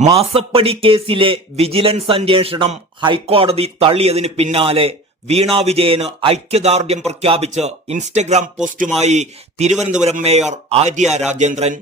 മാസപ്പടി കേസിലെ വിജിലൻസ് അന്വേഷണം ഹൈക്കോടതി തള്ളിയതിന് പിന്നാലെ വീണ വിജയന് ഐക്യദാർഢ്യം പ്രഖ്യാപിച്ച് ഇൻസ്റ്റഗ്രാം പോസ്റ്റുമായി തിരുവനന്തപുരം മേയർ ആര്യ രാജേന്ദ്രൻ.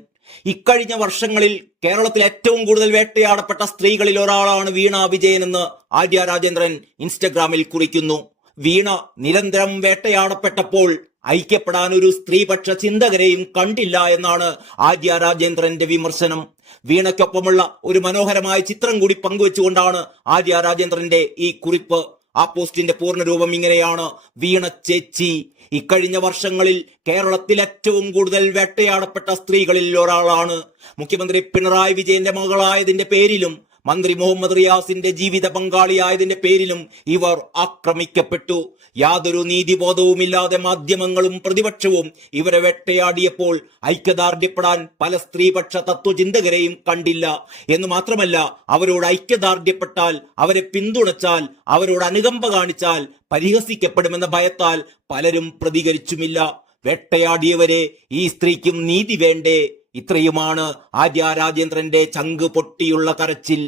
ഇക്കഴിഞ്ഞ വർഷങ്ങളിൽ കേരളത്തിൽ ഏറ്റവും കൂടുതൽ വേട്ടയാടപ്പെട്ട സ്ത്രീകളിൽ ഒരാളാണ് വീണ വിജയനെന്ന് ആര്യ രാജേന്ദ്രൻ ഇൻസ്റ്റഗ്രാമിൽ കുറിക്കുന്നു. വീണ നിരന്തരം വേട്ടയാടപ്പെട്ടപ്പോൾ ഐക്യപ്പെടാൻ ഒരു സ്ത്രീപക്ഷ ചിന്തകരെയും കണ്ടില്ല എന്നാണ് ആര്യ രാജേന്ദ്രന്റെ വിമർശനം. വീണയ്ക്കൊപ്പമുള്ള ഒരു മനോഹരമായ ചിത്രം കൂടി പങ്കുവെച്ചുകൊണ്ടാണ് ആര്യ രാജേന്ദ്രന്റെ ഈ കുറിപ്പ്. ആ പോസ്റ്റിന്റെ പൂർണ്ണരൂപം ഇങ്ങനെയാണ്: വീണ ചേച്ചി ഇക്കഴിഞ്ഞ വർഷങ്ങളിൽ കേരളത്തിൽ ഏറ്റവും കൂടുതൽ വേട്ടയാടപ്പെട്ട സ്ത്രീകളിൽ ഒരാളാണ്. മുഖ്യമന്ത്രി പിണറായി വിജയന്റെ മകളായതിന്റെ പേരിലും മന്ത്രി മുഹമ്മദ് റിയാസിന്റെ ജീവിത പങ്കാളിയായതിന്റെ പേരിലും ഇവർ ആക്രമിക്കപ്പെട്ടു. യാതൊരു നീതിബോധവുമില്ലാതെ മാധ്യമങ്ങളും പ്രതിപക്ഷവും ഇവരെ വേട്ടയാടിയപ്പോൾ ഐക്യദാർഢ്യപ്പെടാൻ പല സ്ത്രീപക്ഷ തത്വചിന്തകരെയും കണ്ടില്ല എന്ന് മാത്രമല്ല, അവരോട് ഐക്യദാർഢ്യപ്പെട്ടാൽ, അവരെ പിന്തുണച്ചാൽ, അവരോട് അനുകമ്പ കാണിച്ചാൽ പരിഹസിക്കപ്പെടുമെന്ന ഭയത്താൽ പലരും പ്രതികരിച്ചുമില്ല. വേട്ടയാടിയവരെ ഈ സ്ത്രീക്കും നീതി വേണ്ടേ? ഇത്രയുമാണ് ആര്യ രാജേന്ദ്രന്റെ ചങ്ക് പൊട്ടിയുള്ള കരച്ചിൽ.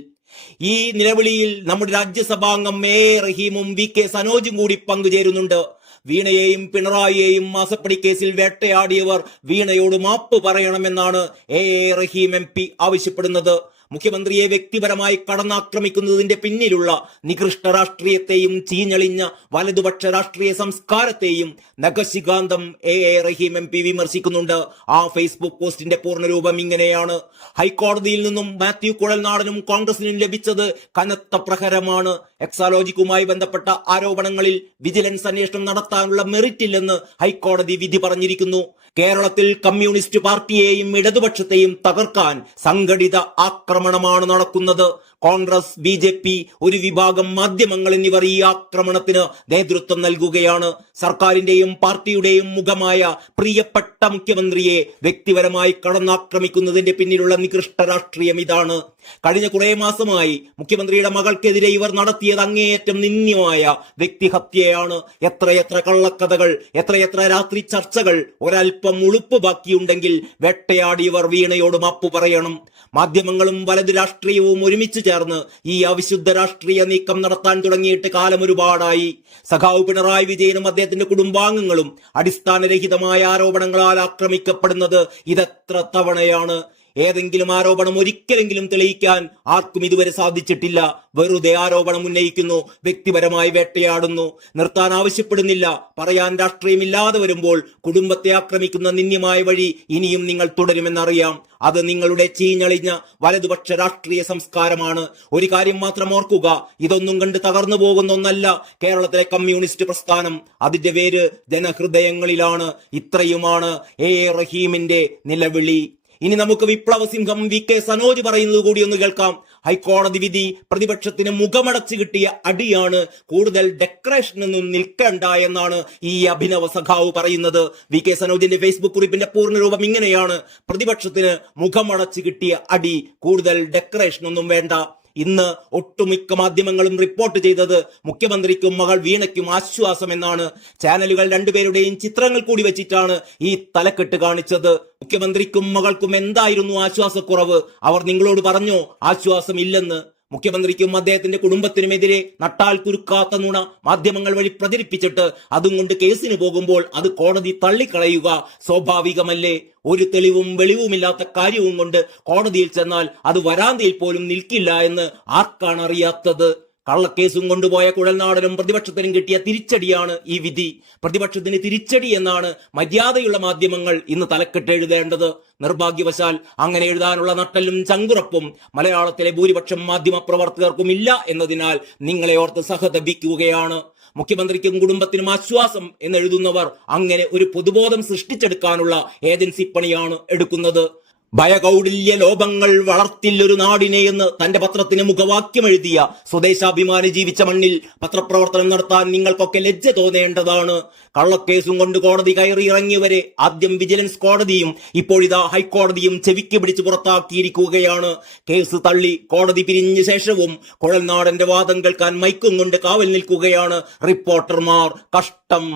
ഈ നിലവിളിയിൽ നമ്മുടെ രാജ്യസഭാംഗം എ റഹീമും വി കെ സനോജും കൂടി പങ്കുചേരുന്നുണ്ട്. വീണയെയും പിണറായിയെയും മാസപ്പടി കേസിൽ വേട്ടയാടിയവർ വീണയോട് മാപ്പ് പറയണമെന്നാണ് എ റഹീം MP ആവശ്യപ്പെടുന്നത്. മുഖ്യമന്ത്രിയെ വ്യക്തിപരമായി കടന്നാക്രമിക്കുന്നതിന്റെ പിന്നിലുള്ള നികൃഷ്ട രാഷ്ട്രീയത്തെയും ചീഞ്ഞളിഞ്ഞ വലതുപക്ഷ രാഷ്ട്രീയ സംസ്കാരത്തെയും നഖശികാന്തം എ റഹീം MP വിമർശിക്കുന്നുണ്ട്. ആ ഫേസ്ബുക്ക് പോസ്റ്റിന്റെ പൂർണ്ണരൂപം ഇങ്ങനെയാണ്: ഹൈക്കോടതിയിൽ നിന്നും മാത്യു കുഴൽനാടനും കോൺഗ്രസിനും ലഭിച്ചത് കനത്ത പ്രഹരമാണ്. എക്സാലോജിക്കുമായി ബന്ധപ്പെട്ട ആരോപണങ്ങളിൽ വിജിലൻസ് അന്വേഷണം നടത്താനുള്ള മെറിറ്റ് ഇല്ലെന്ന് ഹൈക്കോടതി വിധി പറഞ്ഞിരിക്കുന്നു. കേരളത്തിൽ കമ്മ്യൂണിസ്റ്റ് പാർട്ടിയെയും ഇടതുപക്ഷത്തെയും തകർക്കാൻ സംഘടിത ആക്രമണമാണ് നടക്കുന്നത്. കോൺഗ്രസ്, BJP, ഒരു വിഭാഗം മാധ്യമങ്ങൾ എന്നിവർ ഈ ആക്രമണത്തിന് നേതൃത്വം നൽകുകയാണ്. സർക്കാരിന്റെയും പാർട്ടിയുടെയും മുഖമായ പ്രിയപ്പെട്ട മുഖ്യമന്ത്രിയെ വ്യക്തിപരമായി കടന്നാക്രമിക്കുന്നതിന്റെ പിന്നിലുള്ള നികൃഷ്ട രാഷ്ട്രീയം ഇതാണ്. കഴിഞ്ഞ കുറെ മാസമായി മുഖ്യമന്ത്രിയുടെ മകൾക്കെതിരെ ഇവർ നടത്തിയത് അങ്ങേയറ്റം നിന്ദ്യമായ വ്യക്തിഹത്യയാണ്. എത്രയെത്ര കള്ളക്കഥകൾ, എത്രയെത്ര രാത്രി ചർച്ചകൾ, ഒരൽപ്പം ഉളുപ്പ് ബാക്കിയുണ്ടെങ്കിൽ വേട്ടയാടിയവർ വീണയോട് മാപ്പു പറയണം. മാധ്യമങ്ങളും വലത് രാഷ്ട്രീയവും ഒരുമിച്ച് ചേർന്ന് ഈ അവിശുദ്ധ രാഷ്ട്രീയ നീക്കം നടത്താൻ തുടങ്ങിയിട്ട് കാലം ഒരുപാടായി. സഖാവ് പിണറായി വിജയനും അദ്ദേഹത്തിന്റെ കുടുംബാംഗങ്ങളും അടിസ്ഥാനരഹിതമായ ആരോപണങ്ങളാൽ ആക്രമിക്കപ്പെടുന്നത് ഇതെത്ര തവണയാണ്? ഏതെങ്കിലും ആരോപണം ഒരിക്കലെങ്കിലും തെളിയിക്കാൻ ആർക്കും ഇതുവരെ സാധിച്ചിട്ടില്ല. വെറുതെ ആരോപണം ഉന്നയിക്കുന്നു, വ്യക്തിപരമായി വേട്ടയാടുന്നു, നിർത്താൻ ആവശ്യപ്പെടുന്നില്ല. പറയാൻ രാഷ്ട്രീയമില്ലാതെ വരുമ്പോൾ കുടുംബത്തെ ആക്രമിക്കുന്ന നിന്ദ്യമായ വഴി ഇനിയും നിങ്ങൾ തുടരുമെന്നറിയാം. അത് നിങ്ങളുടെ ചീഞ്ഞളിഞ്ഞ വലതുപക്ഷ രാഷ്ട്രീയ സംസ്കാരമാണ്. ഒരു കാര്യം മാത്രം ഓർക്കുക: ഇതൊന്നും കണ്ട് തകർന്നു പോകുന്ന ഒന്നല്ല കേരളത്തിലെ കമ്മ്യൂണിസ്റ്റ് പ്രസ്ഥാനം. അതിന്റെ വേര് ജനഹൃദയങ്ങളിലാണ്. ഇത്രയുമാണ് എ റഹീമിന്റെ നിലവിളി. ഇനി നമുക്ക് വിപ്ലവ സിംഹം വി കെ സനോജ് പറയുന്നത് കൂടി ഒന്ന് കേൾക്കാം. ഹൈക്കോടതി വിധി പ്രതിപക്ഷത്തിന് മുഖമടച്ച് കിട്ടിയ അടിയാണ്. കൂടുതൽ ഡെക്കറേഷനൊന്നും നിൽക്കണ്ട എന്നാണ് ഈ അഭിനവ സഖാവ് പറയുന്നത്. വി കെ സനോജിന്റെ ഫേസ്ബുക്ക് കുറിപ്പിന്റെ പൂർണ്ണരൂപം ഇങ്ങനെയാണ്: പ്രതിപക്ഷത്തിന് മുഖമടച്ച് കിട്ടിയ അടി, കൂടുതൽ ഡെക്കറേഷനൊന്നും വേണ്ട. ഇന്ന് ഒട്ടുമിക്ക മാധ്യമങ്ങളും റിപ്പോർട്ട് ചെയ്തത് മുഖ്യമന്ത്രിക്കും മകൾ വീണയ്ക്കും ആശ്വാസം എന്നാണ്. ചാനലുകൾ രണ്ടുപേരുടെയും ചിത്രങ്ങൾ കൂടി വെച്ചിട്ടാണ് ഈ തലക്കെട്ട് കാണിച്ചത്. മുഖ്യമന്ത്രിക്കും മകൾക്കും എന്തായിരുന്നു ആശ്വാസക്കുറവ്? അവർ നിങ്ങളോട് പറഞ്ഞോ ആശ്വാസം ഇല്ലെന്ന്? മുഖ്യമന്ത്രിക്കും അദ്ദേഹത്തിന്റെ കുടുംബത്തിനുമെതിരെ നട്ടാൽ കുരുക്കാത്ത നുണ മാധ്യമങ്ങൾ വഴി പ്രചരിപ്പിച്ചിട്ട് അതും കൊണ്ട് കേസിന് പോകുമ്പോൾ അത് കോടതി തള്ളിക്കളയുക സ്വാഭാവികമല്ലേ? ഒരു തെളിവും വെളിവുമില്ലാത്ത കാര്യവും കൊണ്ട് കോടതിയിൽ ചെന്നാൽ അത് വരാന്തയിൽ പോലും നിൽക്കില്ല എന്ന് ആർക്കാണ് അറിയാത്തത്? കള്ളക്കേസും കൊണ്ടുപോയ കുഴൽനാടനും പ്രതിപക്ഷത്തിനും കിട്ടിയ തിരിച്ചടിയാണ് ഈ വിധി. പ്രതിപക്ഷത്തിന് തിരിച്ചടി എന്നാണ് മര്യാദയുള്ള മാധ്യമങ്ങൾ ഇന്ന് തലക്കെട്ട് എഴുതേണ്ടത്. നിർഭാഗ്യവശാൽ അങ്ങനെ എഴുതാനുള്ള നട്ടലും ചങ്കുറപ്പും മലയാളത്തിലെ ഭൂരിപക്ഷം മാധ്യമ പ്രവർത്തകർക്കും ഇല്ല എന്നതിനാൽ നിങ്ങളെ ഓർത്ത് സഹതപിക്കുകയാണ്. മുഖ്യമന്ത്രിക്കും കുടുംബത്തിനും ആശ്വാസം എന്നെഴുതുന്നവർ അങ്ങനെ ഒരു പൊതുബോധം സൃഷ്ടിച്ചെടുക്കാനുള്ള ഏജൻസി പണിയാണ് എടുക്കുന്നത്. ഭയകൗടില്യ ലോപങ്ങൾ വളർത്തില്ലൊരു നാടിനെ എന്ന് തന്റെ പത്രത്തിന് മുഖവാക്യം എഴുതിയ സ്വദേശാഭിമാനി ജീവിച്ച മണ്ണിൽ പത്രപ്രവർത്തനം നടത്താൻ നിങ്ങൾക്കൊക്കെ ലജ്ജ തോന്നേണ്ടതാണ്. കള്ളക്കേസും കൊണ്ട് കോടതി കയറി ഇറങ്ങിയവരെ ആദ്യം വിജിലൻസ് കോടതിയും ഇപ്പോഴിതാ ഹൈക്കോടതിയും ചെവിക്ക് പിടിച്ച് പുറത്താക്കിയിരിക്കുകയാണ്. കേസ് തള്ളി കോടതി പിരിഞ്ഞ ശേഷവും കുഴൽനാടന്റെ വാദം കേൾക്കാൻ മൈക്കും കൊണ്ട് കാവൽ നിൽക്കുകയാണ് റിപ്പോർട്ടർമാർ. കഷ്ടം.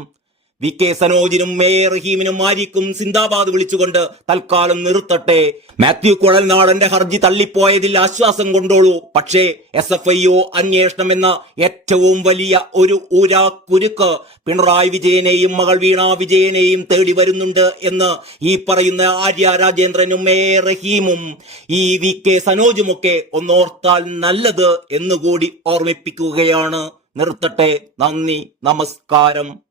വി കെ സനോജിനും മേയർ റഹീമിനും ആരിക്കും സിന്ദാബാദ് വിളിച്ചുകൊണ്ട് തൽക്കാലം നിർത്തട്ടെ. മാത്യു കുഴൽനാടന്റെ ഹർജി തള്ളിപ്പോയതിൽ ആശ്വാസം കൊണ്ടോളൂ. പക്ഷേ SFIO അന്വേഷണം എന്ന ഏറ്റവും വലിയ ഒരു ഊരാക്കുരുക്ക് പിണറായി വിജയനെയും മകൾ വീണ വിജയനെയും തേടി വരുന്നുണ്ട് എന്ന് ഈ പറയുന്ന ആര്യ രാജേന്ദ്രനും മേയർ റഹീമും ഈ വി കെ സനോജുമൊക്കെ ഒന്നോർത്താൽ നല്ലത് എന്നുകൂടി ഓർമ്മിപ്പിക്കുകയാണ്. നിർത്തട്ടെ. നന്ദി, നമസ്കാരം.